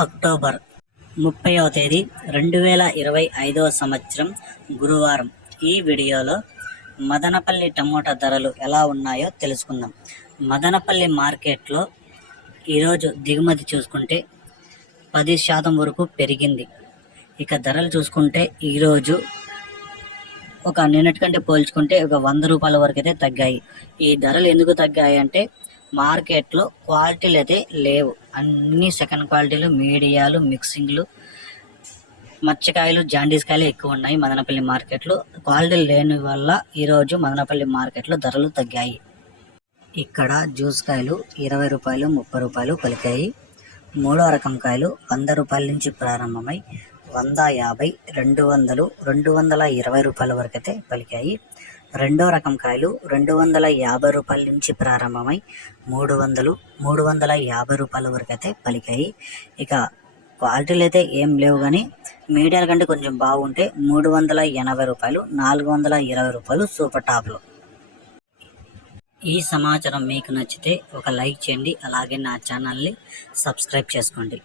October ముప్పైవ తేదీ రెండు వేల ఇరవై ఐదవ సంవత్సరం గురువారం. ఈ వీడియోలో మదనపల్లి టమోటా ధరలు ఎలా ఉన్నాయో తెలుసుకుందాం. మదనపల్లి మార్కెట్లో ఈరోజు దిగుమతి చూసుకుంటే పది శాతం వరకు పెరిగింది. ఇక ధరలు చూసుకుంటే ఈరోజు ఒక నిన్నటి కంటే పోల్చుకుంటే ఒక వంద రూపాయల వరకు అయితే తగ్గాయి. ఈ ధరలు ఎందుకు తగ్గాయి అంటే మార్కెట్లో క్వాలిటీలు అయితే లేవు. అన్ని సెకండ్ క్వాలిటీలు మీడియాలు మిక్సింగ్లు. మచ్చకాయలు జాండీస్ కాయలు ఎక్కువ ఉన్నాయి మదనపల్లి మార్కెట్లో. క్వాలిటీ లేని వల్ల ఈరోజు మదనపల్లి మార్కెట్లో ధరలు తగ్గాయి. ఇక్కడ జ్యూస్ కాయలు ఇరవై రూపాయలు ముప్పై రూపాయలు పలికాయి మూడో రకం కాయలు వంద రూపాయల నుంచి ప్రారంభమై వంద యాభై రెండు వందలు రెండు వందల ఇరవై రూపాయల వరకు అయితే పలికాయి. రెండో రకం కాయలు రెండు వందల యాభై రూపాయల నుంచి ప్రారంభమై మూడు వందలు మూడు వందల యాభై రూపాయల వరకు అయితే పలికాయి. ఇక క్వాలిటీలు అయితే ఏం లేవు కానీ మీడియాల కంటే కొంచెం బాగుంటే మూడు వందల ఎనభై రూపాయలు నాలుగు వందల ఇరవై రూపాయలు సూపర్ టాప్లు. ఈ సమాచారం మీకు నచ్చితే ఒక లైక్ చేయండి అలాగే నా ఛానల్ని సబ్స్క్రైబ్ చేసుకోండి.